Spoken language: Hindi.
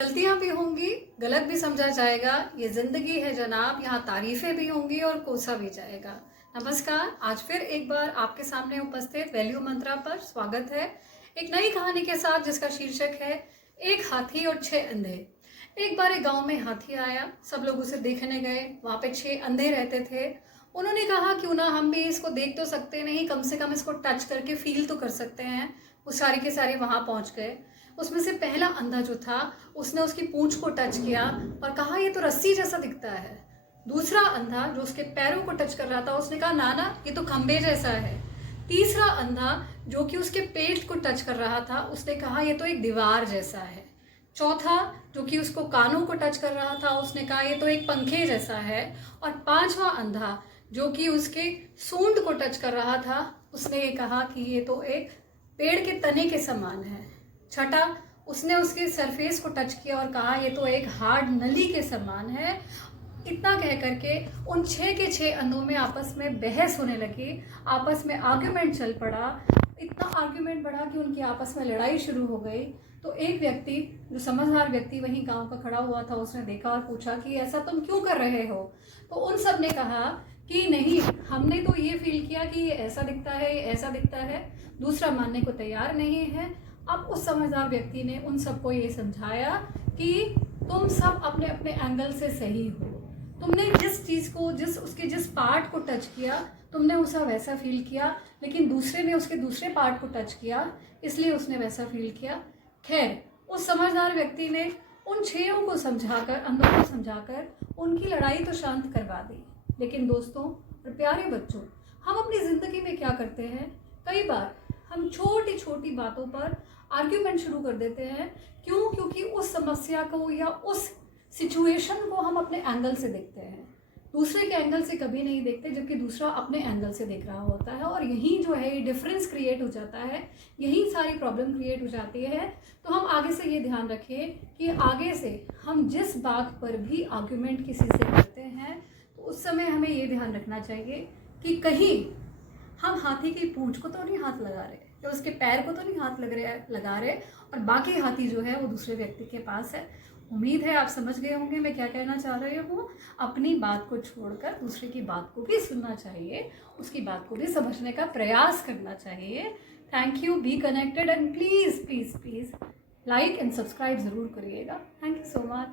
गलतियां भी होंगी, गलत भी समझा जाएगा। ये जिंदगी है जनाब, यहाँ तारीफें भी होंगी और कोसा भी जाएगा। नमस्कार, आज फिर एक बार आपके सामने उपस्थित वैल्यू मंत्रा पर स्वागत है, एक नई कहानी के साथ जिसका शीर्षक है एक हाथी और 6 अंधे। एक बार एक गांव में हाथी आया, सब लोग उसे देखने गए। वहां पे 6 अंधे रहते थे। उन्होंने कहा क्यों ना हम भी इसको देख तो सकते नहीं, कम से कम इसको टच करके फील तो कर सकते हैं। वो सारे के सारे वहां पहुंच गए। उसमें से पहला अंधा जो था, उसने उसकी पूंछ को टच किया और कहा ये तो रस्सी जैसा दिखता है। दूसरा अंधा जो उसके पैरों को टच कर रहा था, उसने कहा ना ना, ये तो खंबे जैसा है। तीसरा अंधा जो कि उसके पेट को टच कर रहा था, उसने कहा ये तो एक दीवार जैसा है। चौथा जो कि उसको कानों को टच कर रहा था, उसने कहा ये तो एक पंखे जैसा है। और पांचवा अंधा जो कि उसके सूंड को टच कर रहा था, उसने ये कहा कि ये तो एक पेड़ के तने के समान है। छठा, उसने उसके सरफेस को टच किया और कहा ये तो एक हार्ड नली के समान है। इतना कह करके उन 6 के 6 अंधों में आपस में बहस होने लगी, आपस में आर्ग्यूमेंट चल पड़ा। इतना आर्ग्यूमेंट बढ़ा कि उनकी आपस में लड़ाई शुरू हो गई। तो एक व्यक्ति, जो समझदार व्यक्ति वहीं गांव का खड़ा हुआ था, उसने देखा और पूछा कि ऐसा तुम क्यों कर रहे हो। तो उन सब ने कहा कि नहीं, हमने तो ये फील किया कि ये ऐसा दिखता है, ये ऐसा दिखता है। दूसरा मानने को तैयार नहीं है। अब उस समझदार व्यक्ति ने उन सबको ये समझाया कि तुम सब अपने अपने एंगल से सही हो। तुमने जिस चीज को, जिस पार्ट को टच किया, तुमने उसे वैसा फील किया, लेकिन दूसरे ने उसके दूसरे पार्ट को टच किया, इसलिए उसने वैसा फील किया। खैर, उस समझदार व्यक्ति ने उन 6 को समझाकर, अंधों को समझाकर उनकी लड़ाई तो शांत करवा दी। लेकिन दोस्तों और प्यारे बच्चों, हम अपनी जिंदगी में क्या करते हैं, कई बार हम छोटी छोटी बातों पर आर्ग्यूमेंट शुरू कर देते हैं। क्यों? क्योंकि उस समस्या को या उस सिचुएशन को हम अपने एंगल से देखते हैं, दूसरे के एंगल से कभी नहीं देखते, जबकि दूसरा अपने एंगल से देख रहा होता है। और यही जो है, ये डिफरेंस क्रिएट हो जाता है, यही सारी प्रॉब्लम क्रिएट हो जाती है। तो हम आगे से ये ध्यान रखें कि आगे से हम जिस बात पर भी आर्ग्यूमेंट किसी से करते हैं, तो उस समय हमें ये ध्यान रखना चाहिए कि कहीं हम हाथी की पूंछ को तो नहीं हाथ लगा रहे, या उसके पैर को तो नहीं हाथ लगा रहे, और बाकी हाथी जो है वो दूसरे व्यक्ति के पास है। उम्मीद है आप समझ गए होंगे मैं क्या कहना चाह रही हूँ। अपनी बात को छोड़कर दूसरे की बात को भी सुनना चाहिए, उसकी बात को भी समझने का प्रयास करना चाहिए। Thank you, be connected and please please please like and subscribe ज़रूर करिएगा। Thank you so much.